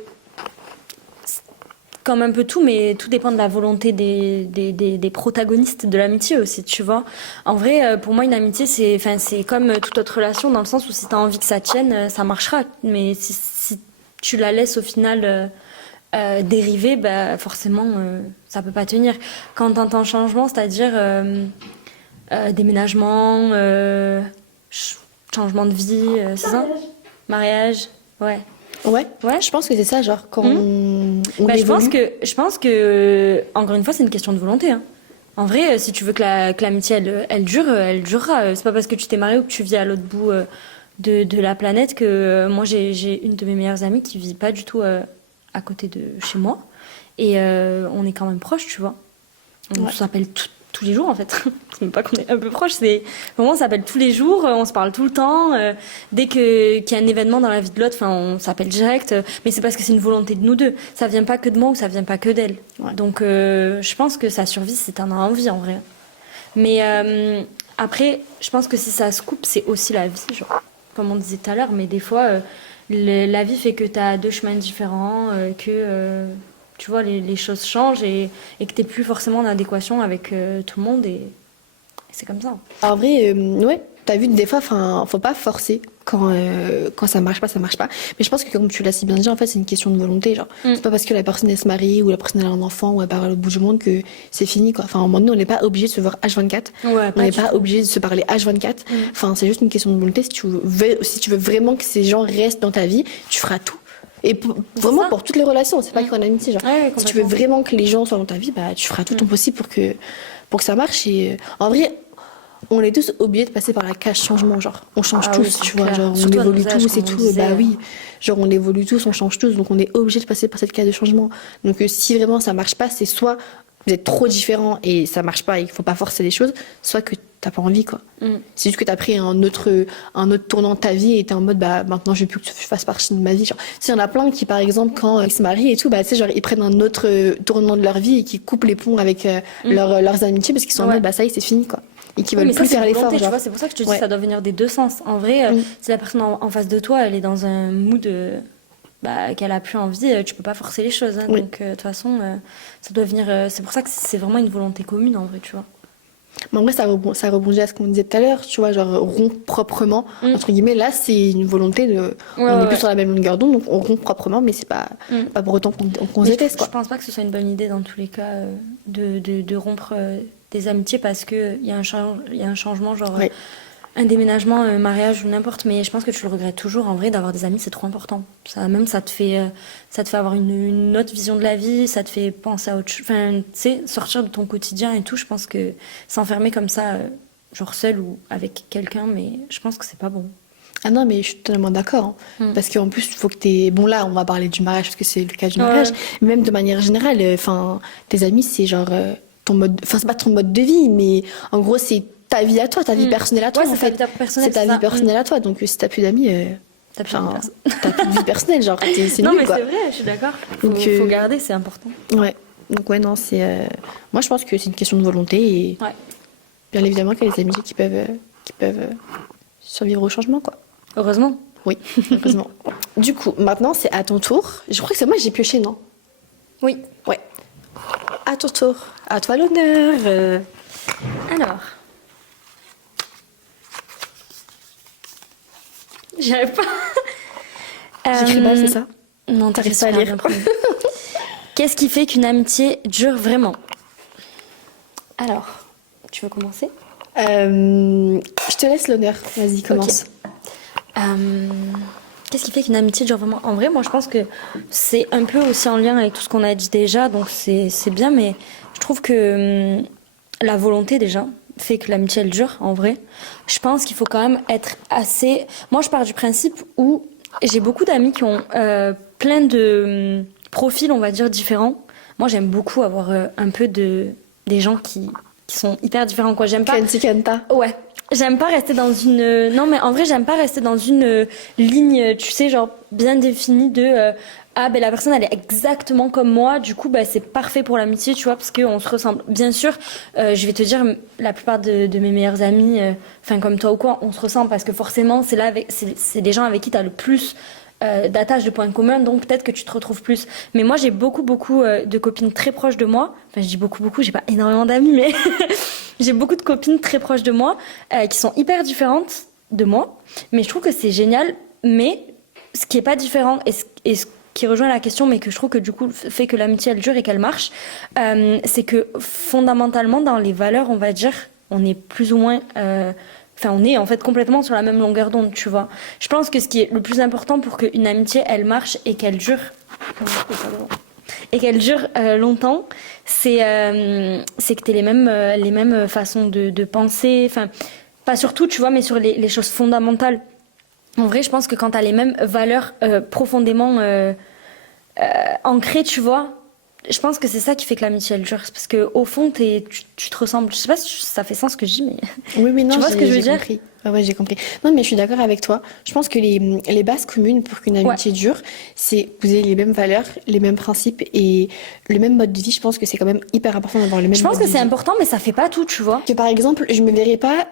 comme un peu tout, mais tout dépend de la volonté des protagonistes de l'amitié aussi, tu vois. En vrai, pour moi, une amitié, c'est comme toute autre relation, dans le sens où si tu as envie que ça tienne, ça marchera. Mais si tu la laisses au final dériver, bah, forcément, ça peut pas tenir. Quand t'entends changement, c'est-à-dire déménagement, changement de vie, c'est ça? Mariage, ouais. Ouais. Ouais. Je pense que c'est ça, genre, quand on Bah, évolue. je pense que, encore une fois, c'est une question de volonté, hein. En vrai, si tu veux que que l'amitié, elle dure, elle durera. C'est pas parce que tu t'es marié ou que tu vis à l'autre bout de la planète que moi, j'ai une de mes meilleures amies qui vit pas du tout à côté de chez moi. Et on est quand même proches, tu vois. On Ouais. s'appelle tous les jours, en fait. C'est même pas qu'on est un peu proches, c'est vraiment on s'appelle tous les jours, on se parle tout le temps. Dès qu'il y a un événement dans la vie de l'autre, enfin, on s'appelle direct. Mais c'est parce que c'est une volonté de nous deux. Ça vient pas que de moi ou ça vient pas que d'elle. Ouais. Donc, je pense que ça survit si t'en as envie, en vrai. Mais après, je pense que si ça se coupe, c'est aussi la vie, genre, comme on disait tout à l'heure. Mais des fois, la vie fait que t'as deux chemins différents, que tu vois, les choses changent et que t'es plus forcément en adéquation avec tout le monde et c'est comme ça. En vrai, ouais, t'as vu, des fois, enfin, faut pas forcer quand ça marche pas, ça marche pas. Mais je pense que, comme tu l'as si bien dit, en fait, c'est une question de volonté, genre. C'est pas parce que la personne, elle se marie ou la personne, elle a un enfant ou elle part à l'autre bout du monde que c'est fini, quoi. Enfin, à un moment donné, on n'est pas obligé de se voir H24. Ouais, On n'est du pas tout. obligé de se parler H24. Enfin, c'est juste une question de volonté. Si tu veux vraiment que ces gens restent dans ta vie, tu feras tout. Et vraiment ça. pour toutes les relations, c'est pas qu'en amitié, genre. Ouais, Si tu veux complètement. vraiment que les gens soient dans ta vie, bah, tu feras tout ton possible pour que ça marche. Et en vrai, on est tous obligés de passer par la case changement, genre on change Ah tous, oui, c'est tu vois, clair. genre on Surtout à évolue nos âges, tous et comme on tout, disait. bah oui, genre on évolue tous, on change tous, donc on est obligé de passer par cette case de changement. Donc si vraiment ça marche pas, c'est soit vous êtes trop différents et ça marche pas et qu'il faut pas forcer les choses, soit que t'as pas envie, quoi. C'est juste que t'as pris un autre tournant de ta vie et t'es en mode, bah maintenant je veux plus que tu fasses partie de ma vie. Genre, il y en a plein qui, par exemple, quand ils se marient et tout, bah tu sais, genre ils prennent un autre tournant de leur vie et qui coupent les ponts avec leurs amitiés parce qu'ils sont en Ouais. mode, bah ça y est, c'est fini, quoi. Et qui Oui, veulent mais ça, plus c'est faire une l'effort, volonté, tu genre. vois. C'est pour ça que je te dis Ouais. ça doit venir des deux sens. En vrai, Oui. si la personne en face de toi, elle est dans un mood qu'elle a plus envie, tu peux pas forcer les choses. Hein. Oui. Donc, de toute façon, ça doit venir. C'est pour ça que c'est vraiment une volonté commune, en vrai, tu vois. Mais en vrai, ça rebondit à ce qu'on disait tout à l'heure, tu vois, genre rompre proprement, entre guillemets. Là, c'est une volonté de. On est ouais. plus sur la même longueur d'onde, donc on rompt proprement, mais c'est pas pour autant qu'on se Mais déteste, je quoi. pense pas que ce soit une bonne idée, dans tous les cas, de rompre des amitiés parce qu'il y a un changement, genre. Ouais. Un déménagement, un mariage ou n'importe, mais je pense que tu le regrettes toujours. En vrai, d'avoir des amis, c'est trop important. Ça te fait avoir une autre vision de la vie, ça te fait penser à autre chose. Enfin, tu sais, sortir de ton quotidien et tout, je pense que s'enfermer comme ça, genre seul ou avec quelqu'un, mais je pense que c'est pas bon. Ah non, mais je suis totalement d'accord. Parce qu'en plus, il faut que t'aies. Bon, là, on va parler du mariage, parce que c'est le cas du mariage. Mais même de manière générale, enfin, tes amis, c'est genre ton mode. Enfin, c'est pas ton mode de vie, mais en gros, c'est ta vie à toi, ta vie personnelle à toi, Ouais, en c'est fait. ta vie personnelle, C'est ta c'est vie ça. personnelle à toi. Donc, si t'as plus d'amis, T'as plus de enfin, personne. t'as plus de vie personnelle, genre, c'est Non, nul, mais quoi. c'est vrai, je suis d'accord. Donc, Faut garder, c'est important. Ouais. Donc, ouais, non, c'est. Moi, je pense que c'est une question de volonté et Ouais. bien évidemment qu'il y a des amitiés qui peuvent survivre au changement, quoi. Heureusement. Oui, heureusement. Du coup, maintenant, c'est à ton tour. Je crois que c'est moi j'ai pioché, non? Oui. Ouais. À ton tour. À toi l'honneur. Alors. J'y arrive pas. J'écris mal, c'est ça? Non, T'arrives t'arrives pas à pas lire. à lire. Qu'est-ce qui fait qu'une amitié dure vraiment? Alors, tu veux commencer? Je te laisse l'honneur. Vas-y, commence. Qu'est-ce qui fait qu'une amitié dure vraiment? En vrai, moi, je pense que c'est un peu aussi en lien avec tout ce qu'on a dit déjà, donc c'est bien, mais je trouve que la volonté, déjà, fait que l'amitié, elle dure, en vrai. Je pense qu'il faut quand même être assez... Moi, je pars du principe où j'ai beaucoup d'amis qui ont plein de profils, on va dire, différents. Moi, j'aime beaucoup avoir un peu des gens qui sont hyper différents, quoi. J'aime pas... Kanti Kanta. Ouais. J'aime pas rester dans une... Non, mais en vrai, j'aime pas rester dans une ligne, tu sais, genre bien définie de... Ah, ben la personne, elle est exactement comme moi, du coup, ben, c'est parfait pour l'amitié, tu vois, parce qu'on se ressemble. Bien sûr, je vais te dire, la plupart de mes meilleurs amis, enfin, comme toi ou quoi, on se ressemble parce que forcément, c'est des gens avec qui t'as le plus d'attaches, de points communs, donc peut-être que tu te retrouves plus. Mais moi, j'ai beaucoup de copines très proches de moi. Enfin, je dis beaucoup, j'ai pas énormément d'amis, mais j'ai beaucoup de copines très proches de moi qui sont hyper différentes de moi. Mais je trouve que c'est génial. Mais ce qui est pas différent et ce qui rejoint la question, mais que je trouve que du coup fait que l'amitié elle dure et qu'elle marche, c'est que fondamentalement dans les valeurs, on va dire, on est plus ou moins... Enfin, on est en fait complètement sur la même longueur d'onde, tu vois. Je pense que ce qui est le plus important pour qu'une amitié, elle marche et qu'elle dure... longtemps, c'est que tu aies les mêmes façons de penser. Enfin, pas surtout, tu vois, mais sur les choses fondamentales. En vrai, je pense que quand tu as les mêmes valeurs profondément ancrées, tu vois, je pense que c'est ça qui fait que l'amitié, elle dure. C'est parce qu'au fond, tu te ressembles. Je sais pas si ça fait sens ce que je dis, mais... Oui, non, Tu vois ce que je veux j'ai dire? compris. Ah ouais, j'ai compris. Non, mais je suis d'accord avec toi. Je pense que les bases communes pour qu'une amitié dure, c'est que vous ayez les mêmes valeurs, les mêmes principes et le même mode de vie. Je pense que c'est quand même hyper important d'avoir le même Je pense mode que de c'est vie. important, mais ça fait pas tout, tu vois. Que par exemple, je me verrais pas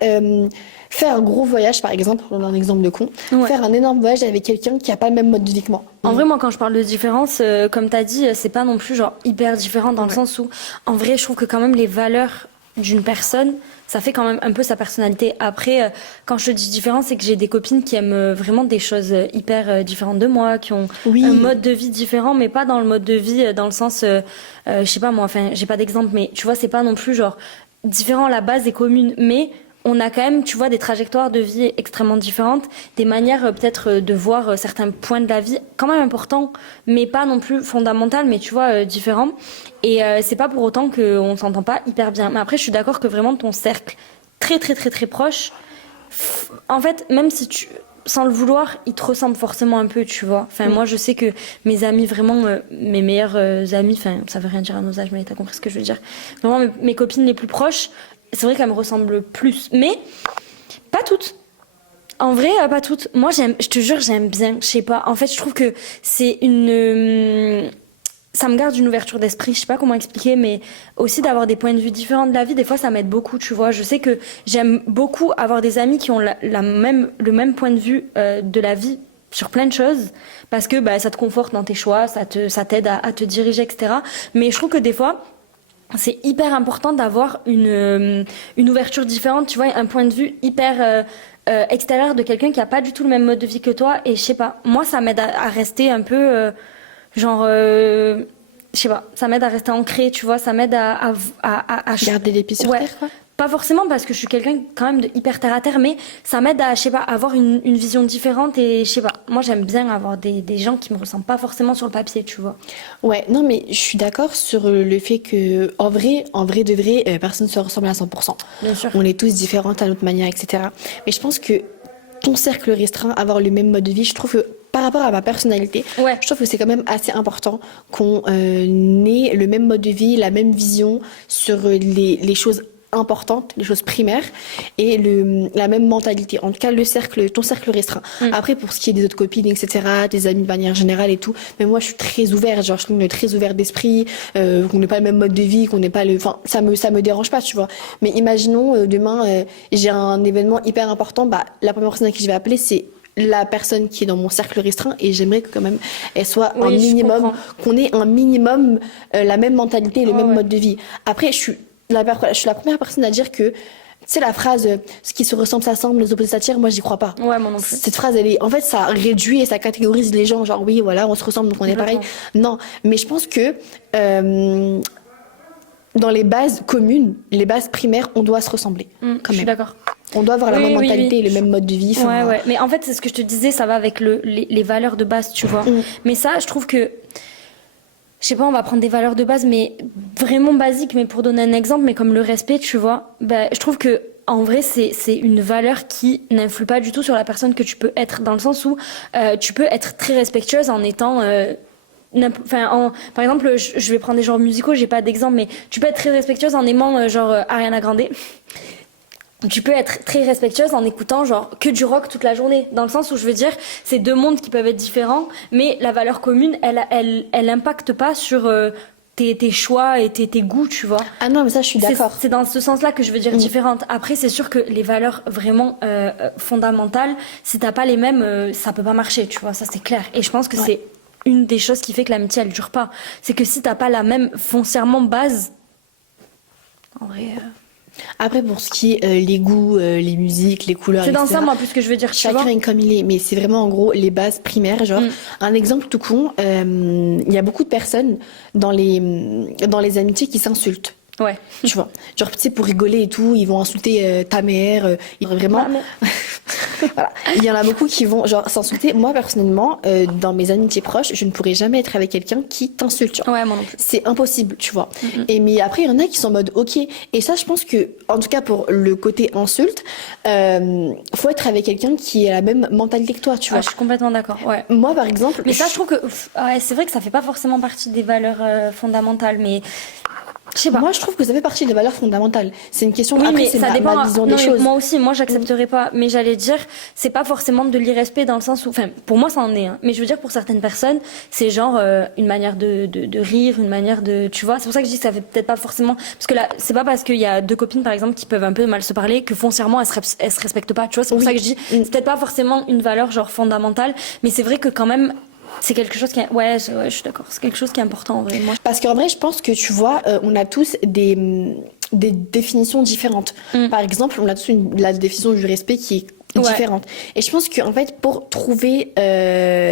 faire un gros voyage, par exemple, on a un exemple de con, Ouais. faire un énorme voyage avec quelqu'un qui a pas le même mode de vie que moi. En vrai, moi, quand je parle de différence, comme t'as dit, c'est pas non plus genre hyper différent dans le sens où, en vrai, je trouve que quand même les valeurs d'une personne, ça fait quand même un peu sa personnalité. Après, quand je te dis différent, c'est que j'ai des copines qui aiment vraiment des choses hyper différentes de moi, qui ont Oui. un mode de vie différent, mais pas dans le mode de vie dans le sens, je sais pas moi, enfin, j'ai pas d'exemple, mais tu vois, c'est pas non plus genre différent, la base est commune, mais on a quand même, tu vois, des trajectoires de vie extrêmement différentes, des manières peut-être de voir certains points de la vie quand même importants, mais pas non plus fondamentales, mais tu vois, différents. Et c'est pas pour autant qu'on s'entend pas hyper bien. Mais après, je suis d'accord que vraiment ton cercle très très très très proches, en fait, même si tu, sans le vouloir, ils te ressemblent forcément un peu, tu vois. Enfin, moi, je sais que mes amis, vraiment, mes meilleurs amis, enfin, ça veut rien dire à nos âges, mais t'as compris ce que je veux dire. Vraiment, mes copines les plus proches, c'est vrai qu'elles me ressemblent plus, mais pas toutes. En vrai, pas toutes. Moi, je te jure, j'aime bien. Je sais pas. En fait, je trouve que c'est ça me garde une ouverture d'esprit. Je sais pas comment expliquer, mais aussi d'avoir des points de vue différents de la vie. Des fois, ça m'aide beaucoup, tu vois. Je sais que j'aime beaucoup avoir des amis qui ont le même point de vue de la vie sur plein de choses, parce que bah, ça te conforte dans tes choix, ça t'aide à te diriger, etc. Mais je trouve que des fois, c'est hyper important d'avoir une ouverture différente, tu vois, un point de vue hyper extérieur de quelqu'un qui a pas du tout le même mode de vie que toi. Et je sais pas, moi ça m'aide à rester un peu je sais pas, ça m'aide à rester ancré, tu vois, ça m'aide à Garder les pieds sur ouais. terre, quoi. Pas forcément parce que je suis quelqu'un quand même de hyper terre à terre, mais ça m'aide à, je sais pas, avoir une vision différente. Et je sais pas, moi j'aime bien avoir des gens qui me ressemblent pas forcément sur le papier, tu vois. Ouais, non, mais je suis d'accord sur le fait que, en vrai de vrai, personne ne se ressemble à 100%. Bien sûr. On est tous différentes à notre manière, etc. Mais je pense que ton cercle restreint, avoir le même mode de vie, je trouve que par rapport à ma personnalité, Ouais. je trouve que c'est quand même assez important qu'on ait le même mode de vie, la même vision sur les choses importantes, les choses primaires et la même mentalité. En tout cas, ton cercle restreint. Après, pour ce qui est des autres copines, etc., des amis de manière générale et tout, mais moi, je suis très ouverte. Genre, je suis très ouverte d'esprit, qu'on n'ait pas le même mode de vie, qu'on n'ait pas enfin, ça me dérange pas, tu vois. Mais imaginons, demain, j'ai un événement hyper important, bah, la première personne à qui je vais appeler, c'est la personne qui est dans mon cercle restreint et j'aimerais que quand même elle soit Oui, un je minimum, comprends. qu'on ait un minimum la même mentalité et le Ouais, même ouais. mode de vie. Après, je suis la première personne à dire que, tu sais, la phrase ce qui se ressemble s'assemble, les opposés s'attirent, moi j'y crois pas. Ouais, moi non plus. Cette phrase, en fait, ça réduit et ça catégorise les gens, genre oui, voilà, on se ressemble donc on est pareil. Complètement. Non, mais je pense que dans les bases communes, les bases primaires, on doit se ressembler Je quand suis même. d'accord. On doit avoir la Oui, même oui, mentalité oui. et le même mode de vie. Ouais, Enfin, ouais. Mais en fait, c'est ce que je te disais, ça va avec les valeurs de base, tu vois. Mais ça, je trouve que, je sais pas, on va prendre des valeurs de base, mais vraiment basiques. Mais pour donner un exemple, mais comme le respect, tu vois, bah, je trouve que, en vrai, c'est une valeur qui n'influe pas du tout sur la personne que tu peux être, dans le sens où tu peux être très respectueuse en étant par exemple, je vais prendre des genres musicaux, j'ai pas d'exemple, mais tu peux être très respectueuse en aimant Ariana Grande. Tu peux être très respectueuse en écoutant genre que du rock toute la journée. Dans le sens où je veux dire, c'est deux mondes qui peuvent être différents, mais la valeur commune, elle impacte pas sur tes choix et tes goûts, tu vois. ah non, mais ça, je suis d'accord. C'est dans ce sens-là que je veux dire différente. Après, c'est sûr que les valeurs vraiment fondamentales, si t'as pas les mêmes, ça peut pas marcher, tu vois. Ça, c'est clair. Et je pense que c'est une des choses qui fait que l'amitié, elle dure pas. C'est que si t'as pas la même foncièrement base, en vrai. Après, pour ce qui est les goûts, les musiques, les couleurs, C'est dans etc., ça, moi, plus que je veux dire, tu vois. chacun est comme il est, mais c'est vraiment en gros les bases primaires. Genre, un exemple tout con, il y a beaucoup de personnes dans les amitiés qui s'insultent. Ouais. Tu vois, genre, tu sais, pour rigoler et tout, ils vont insulter ta mère, vraiment. Voilà. Il y en a beaucoup qui vont genre s'insulter. Moi, personnellement, dans mes amitiés proches, je ne pourrais jamais être avec quelqu'un qui t'insulte. Tu vois. Ouais, moi non plus. C'est impossible, tu vois. Mais après, il y en a qui sont en mode ok. Et ça, je pense que, en tout cas pour le côté insulte, faut être avec quelqu'un qui a la même mentalité que toi, tu Ah, vois. je suis complètement d'accord. Ouais. Moi, par exemple, Mais ça, je trouve que ouais, c'est vrai que ça fait pas forcément partie des valeurs fondamentales, mais je sais pas. moi, je trouve que ça fait partie des valeurs fondamentales. C'est une question. Oui, Après, mais c'est ça dépend. ma vision Non, des mais choses. moi aussi, moi, j'accepterais pas. Mais j'allais dire, c'est pas forcément de l'irrespect dans le sens où, enfin, pour moi, ça en est. Hein. Mais je veux dire, pour certaines personnes, c'est genre une manière de rire, une manière de, tu vois. C'est pour ça que je dis que ça fait peut-être pas forcément, parce que là, c'est pas parce qu'il y a deux copines, par exemple, qui peuvent un peu mal se parler que foncièrement elles se respectent pas. Tu vois, c'est pour ça que je dis, c'est peut-être pas forcément une valeur genre fondamentale, mais c'est vrai que quand même. C'est quelque chose qui est... ouais, je suis d'accord. C'est quelque chose qui est important en vrai. Moi, Parce qu'en vrai, je pense que tu vois, on a tous des définitions différentes. Par exemple, on a tous la définition du respect qui est différentes. Et je pense qu'en fait, pour trouver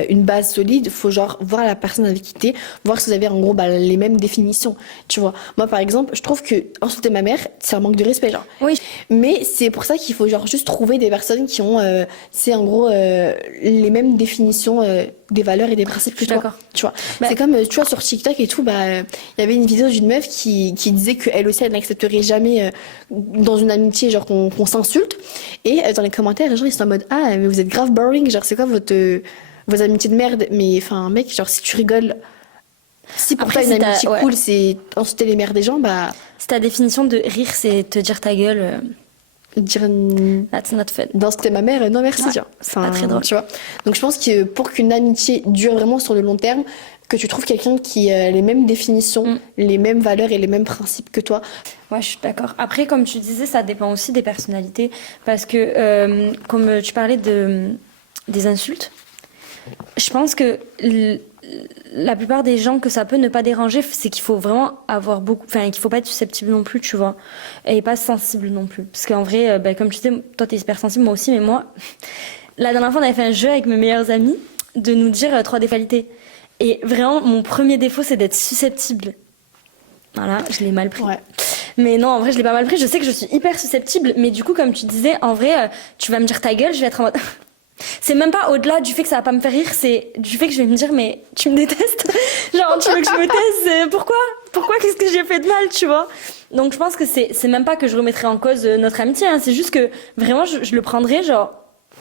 une base solide, faut genre voir la personne avec qui t'es, voir si vous avez en gros les mêmes définitions. Tu vois, moi par exemple, je trouve que insulter ma mère, c'est un manque de respect, genre. Oui. Mais c'est pour ça qu'il faut genre juste trouver des personnes qui ont, c'est en gros les mêmes définitions des valeurs et des principes que Je suis toi. d'accord. Tu vois, Bah, c'est comme tu vois sur TikTok et tout, il y avait une vidéo d'une meuf qui disait qu'elle aussi elle n'accepterait jamais dans une amitié genre qu'on s'insulte. Et dans les commentaires, les gens ils sont en mode ah mais vous êtes grave boring, genre c'est quoi vos amitiés de merde. Mais enfin mec, genre si tu rigoles, si pour Après, toi une si amitié ouais. cool c'est insulter les mères des gens, bah Si ta définition de rire, c'est te dire ta gueule, dire that's not fun. d'insulter ma mère, non merci. Ouais, Genre. c'est pas très drôle. Tu vois. Donc je pense que pour qu'une amitié dure vraiment sur le long terme, que tu trouves quelqu'un qui a les mêmes définitions, les mêmes valeurs et les mêmes principes que toi. Ouais, je suis d'accord. Après, comme tu disais, ça dépend aussi des personnalités. Parce que, comme tu parlais des insultes, je pense que la plupart des gens que ça peut ne pas déranger, c'est qu'il faut vraiment avoir beaucoup. Enfin, qu'il faut pas être susceptible non plus, tu vois. Et pas sensible non plus. Parce qu'en vrai, comme tu disais, toi, t'es hyper sensible, moi aussi, mais moi, la dernière fois, on avait fait un jeu avec mes meilleurs amis de nous dire 3 déqualités. Et vraiment, mon premier défaut, c'est d'être susceptible. Voilà, je l'ai mal pris. Ouais. Mais non, en vrai, je l'ai pas mal pris. Je sais que je suis hyper susceptible. Mais du coup, comme tu disais, en vrai, tu vas me dire ta gueule, je vais être en mode... C'est même pas au-delà du fait que ça va pas me faire rire, c'est du fait que je vais me dire, mais tu me détestes. Genre, tu veux que je me taise? Pourquoi? Qu'est-ce que j'ai fait de mal, tu vois? Donc, je pense que c'est même pas que je remettrai en cause notre amitié, hein. C'est juste que vraiment, je le prendrai, genre,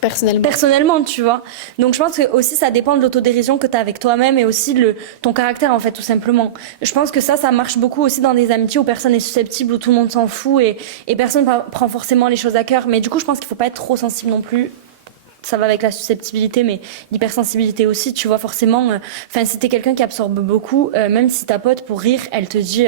personnellement, tu vois. Donc je pense que aussi ça dépend de l'autodérision que tu as avec toi-même et aussi ton caractère en fait tout simplement. Je pense que ça marche beaucoup aussi dans des amitiés où personne est susceptible, où tout le monde s'en fout et personne prend forcément les choses à cœur. Mais du coup je pense qu'il faut pas être trop sensible non plus. Ça va avec la susceptibilité, mais l'hypersensibilité aussi, tu vois, forcément. Enfin, si t'es quelqu'un qui absorbe beaucoup, même si ta pote, pour rire, elle te dit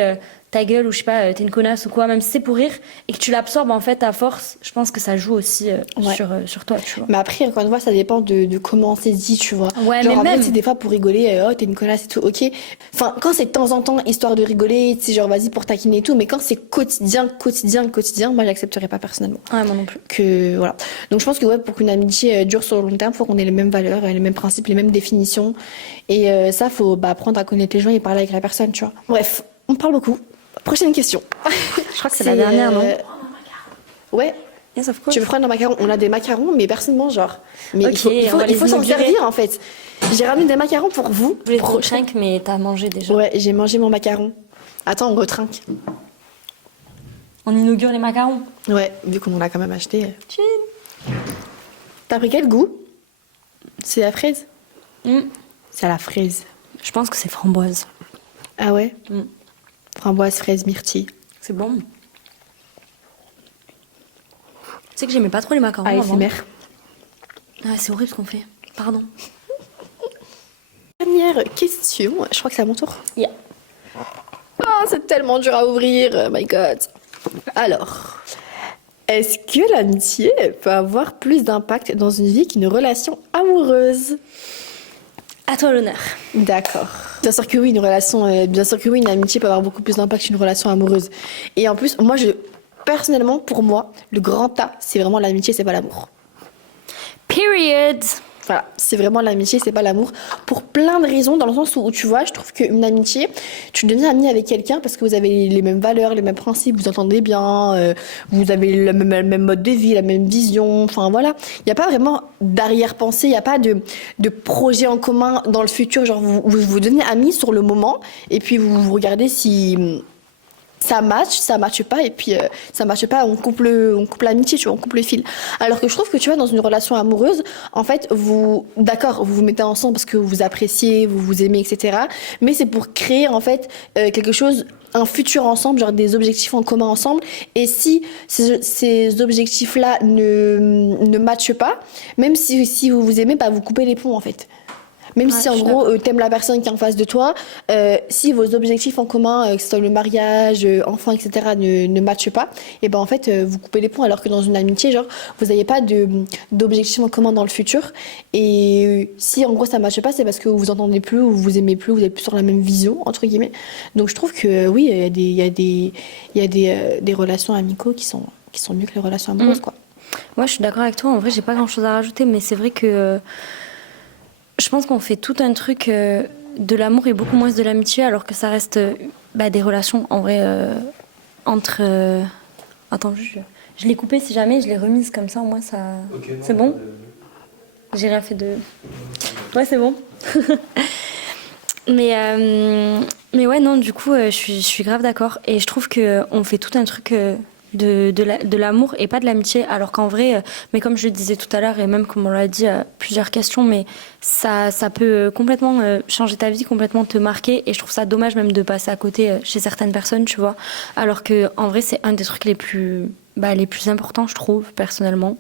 ta gueule ou je sais pas, t'es une connasse ou quoi, même si c'est pour rire, et que tu l'absorbes en fait à force, je pense que ça joue aussi Ouais. sur toi, tu vois. Mais après, encore une fois, ça dépend de comment c'est dit, tu vois. Ouais, genre, mais en même... fait, c'est des fois pour rigoler, oh, t'es une connasse et tout, ok. Enfin, quand c'est de temps en temps, histoire de rigoler, tu sais, genre, vas-y pour taquiner et tout, mais quand c'est quotidien, moi, j'accepterais pas personnellement. Ouais, moi non plus. Voilà. Donc, je pense que, ouais, pour qu'une amitié dure sur le long terme, faut qu'on ait les mêmes valeurs, les mêmes principes, les mêmes définitions. Et ça, faut apprendre à connaître les gens et parler avec la personne, tu vois. Bref, on parle beaucoup. Prochaine question. Je crois que c'est la dernière, non? Ouais. Yes, of course. Tu veux prendre un macaron? On a des macarons, mais personne mange, genre. Mais Ok, il on va les faut s'en inaugurer. servir, en fait. J'ai ramené des macarons pour vous. Je voulais te retrinque, mais t'as mangé déjà. Ouais, j'ai mangé mon macaron. Attends, on retrinque. On inaugure les macarons. Ouais, vu qu'on l'a quand même acheté. Tchine. T'as pris quel goût? C'est la fraise? Mm. C'est à la fraise. Je pense que c'est framboise. Ah ouais? Mm. Framboise, fraise, myrtille. C'est bon. Tu sais que j'aimais pas trop les macarons Allez, avant. c'est mère. Ah, c'est horrible ce qu'on fait. Pardon. Dernière question. Je crois que c'est à mon tour. Yeah. Oh, c'est tellement dur à ouvrir. Oh my god. Alors, est-ce que l'amitié peut avoir plus d'impact dans une vie qu'une relation amoureuse? À toi l'honneur. D'accord. Bien sûr que oui, bien sûr que oui, une amitié peut avoir beaucoup plus d'impact qu'une relation amoureuse. Et en plus, personnellement, pour moi, le grand A, c'est vraiment l'amitié, c'est pas l'amour. Period. Voilà, c'est vraiment l'amitié, c'est pas l'amour. Pour plein de raisons, dans le sens où tu vois, je trouve qu'une amitié, tu deviens ami avec quelqu'un parce que vous avez les mêmes valeurs, les mêmes principes, vous entendez bien, vous avez le même mode de vie, la même vision, enfin voilà. Il n'y a pas vraiment d'arrière-pensée, il n'y a pas de projet en commun dans le futur, genre vous devenez amis sur le moment et puis vous regardez si ça match pas, et puis ça match pas, on coupe l'amitié, tu vois, on coupe le fil. Alors que je trouve que tu vois, dans une relation amoureuse, en fait, vous vous mettez ensemble parce que vous vous appréciez, vous vous aimez, etc. Mais c'est pour créer en fait quelque chose, un futur ensemble, genre des objectifs en commun ensemble. Et si ces objectifs-là ne matchent pas, même si vous vous aimez, bah vous coupez les ponts en fait. Même si en gros t'aimes la personne qui est en face de toi, si vos objectifs en commun, que ce soit le mariage, enfant, etc., ne matchent pas, et ben en fait vous coupez les ponts. Alors que dans une amitié, genre vous n'avez pas d'objectifs en commun dans le futur. Et si en gros ça matche pas, c'est parce que vous vous entendez plus, ou vous vous aimez plus, vous êtes plus sur la même vision entre guillemets. Donc je trouve que oui, il y a des relations amicaux qui sont mieux que les relations amoureuses, quoi. Ouais, je suis d'accord avec toi. En vrai, j'ai pas grand-chose à rajouter, mais c'est vrai que je pense qu'on fait tout un truc de l'amour et beaucoup moins de l'amitié, alors que ça reste des relations, en vrai, entre... Attends, je l'ai coupé si jamais, je l'ai remise comme ça, au moins ça... Ok, non, c'est bon? J'ai rien fait de... Ouais, c'est bon. Mais ouais, non, du coup, je suis grave d'accord. Et je trouve qu'on fait tout un truc de l'amour et pas de l'amitié. Alors qu'en vrai, mais comme je le disais tout à l'heure, et même comme on l'a dit à plusieurs questions, mais ça peut complètement changer ta vie, complètement te marquer. Et je trouve ça dommage même de passer à côté chez certaines personnes, tu vois. Alors qu'en vrai, c'est un des trucs les plus importants, je trouve, personnellement.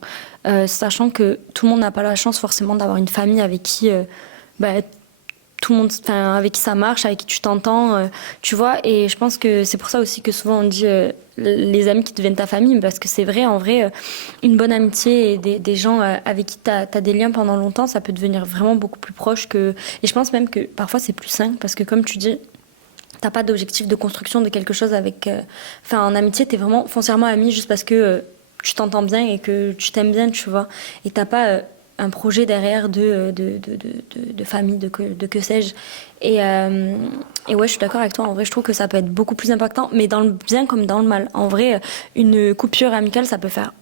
Sachant que tout le monde n'a pas la chance forcément d'avoir une famille avec qui... tout le monde, enfin, avec qui ça marche, avec qui tu t'entends, tu vois. Et je pense que c'est pour ça aussi que souvent on dit les amis qui deviennent ta famille, parce que c'est vrai, en vrai, une bonne amitié et des gens avec qui t'as des liens pendant longtemps, ça peut devenir vraiment beaucoup plus proche que... Et je pense même que parfois c'est plus sain, parce que comme tu dis, t'as pas d'objectif de construction de quelque chose avec... Enfin, en amitié, t'es vraiment foncièrement ami juste parce que tu t'entends bien et que tu t'aimes bien, tu vois. Et t'as pas... un projet derrière de famille, de que sais-je. Et ouais, je suis d'accord avec toi. En vrai, je trouve que ça peut être beaucoup plus impactant, mais dans le bien comme dans le mal. En vrai, une coupure amicale, ça peut faire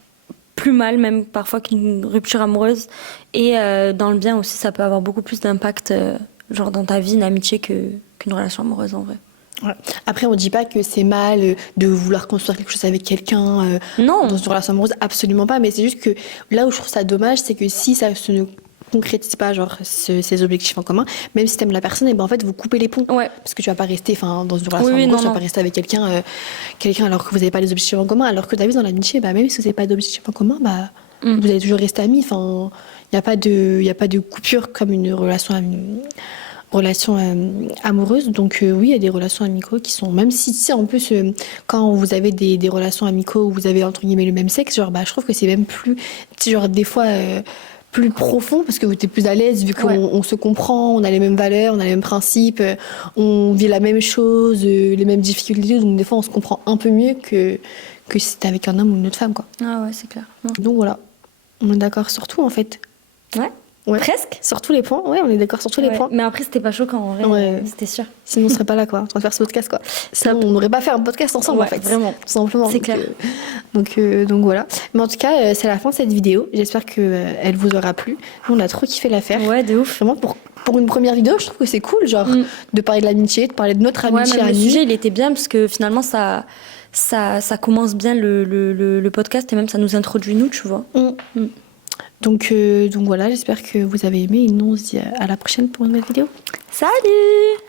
plus mal, même parfois qu'une rupture amoureuse. Et dans le bien aussi, ça peut avoir beaucoup plus d'impact, genre dans ta vie, une amitié qu'une relation amoureuse, en vrai. Ouais. Après, on dit pas que c'est mal de vouloir construire quelque chose avec quelqu'un Non. dans une relation amoureuse, absolument pas. Mais c'est juste que là où je trouve ça dommage, c'est que si ça se ne concrétise pas, genre ces objectifs en commun, même si t'aimes la personne, et ben en fait vous coupez les ponts. Ouais. Parce que tu vas pas rester, enfin dans une relation Oui, amoureuse, non, tu vas non. pas rester avec quelqu'un alors que vous avez pas les objectifs en commun. Alors que t'as vu dans l'amitié, bah même si vous avez pas d'objectifs en commun, bah vous allez toujours rester amis. Enfin, il y a pas de coupure comme une relation amoureuse. Donc oui, il y a des relations amicaux qui sont, même si tu sais, en plus quand vous avez des relations amicaux où vous avez entre guillemets le même sexe, genre je trouve que c'est même plus, tu sais, genre des fois plus profond parce que vous êtes plus à l'aise vu qu'on on se comprend, on a les mêmes valeurs, on a les mêmes principes, on vit la même chose, les mêmes difficultés, donc des fois on se comprend un peu mieux que si c'était avec un homme ou une autre femme, quoi. Ah ouais, c'est clair. Non. Donc voilà, on est d'accord sur tout en fait. Ouais. Ouais. Presque. Sur tous les points, ouais, on est d'accord sur tous les Ouais. points. Mais après, c'était pas choquant, en vrai. Ouais. C'était sûr. Sinon, on serait pas là, quoi, en train de faire ce podcast, quoi. Sinon, on n'aurait pas fait un podcast ensemble, Ouais, en fait. vraiment. Tout simplement. C'est clair. Donc voilà. Mais en tout cas, c'est la fin de cette vidéo. J'espère que elle vous aura plu. Nous, on a trop kiffé la faire. Ouais, de ouf. Vraiment, pour une première vidéo, je trouve que c'est cool, genre, de parler de l'amitié, de parler de notre Ouais, amitié même à le nous. sujet, il était bien parce que finalement, ça commence bien le podcast et même ça nous introduit nous, tu vois. Donc voilà, j'espère que vous avez aimé et nous, on se dit à la prochaine pour une nouvelle vidéo. Salut!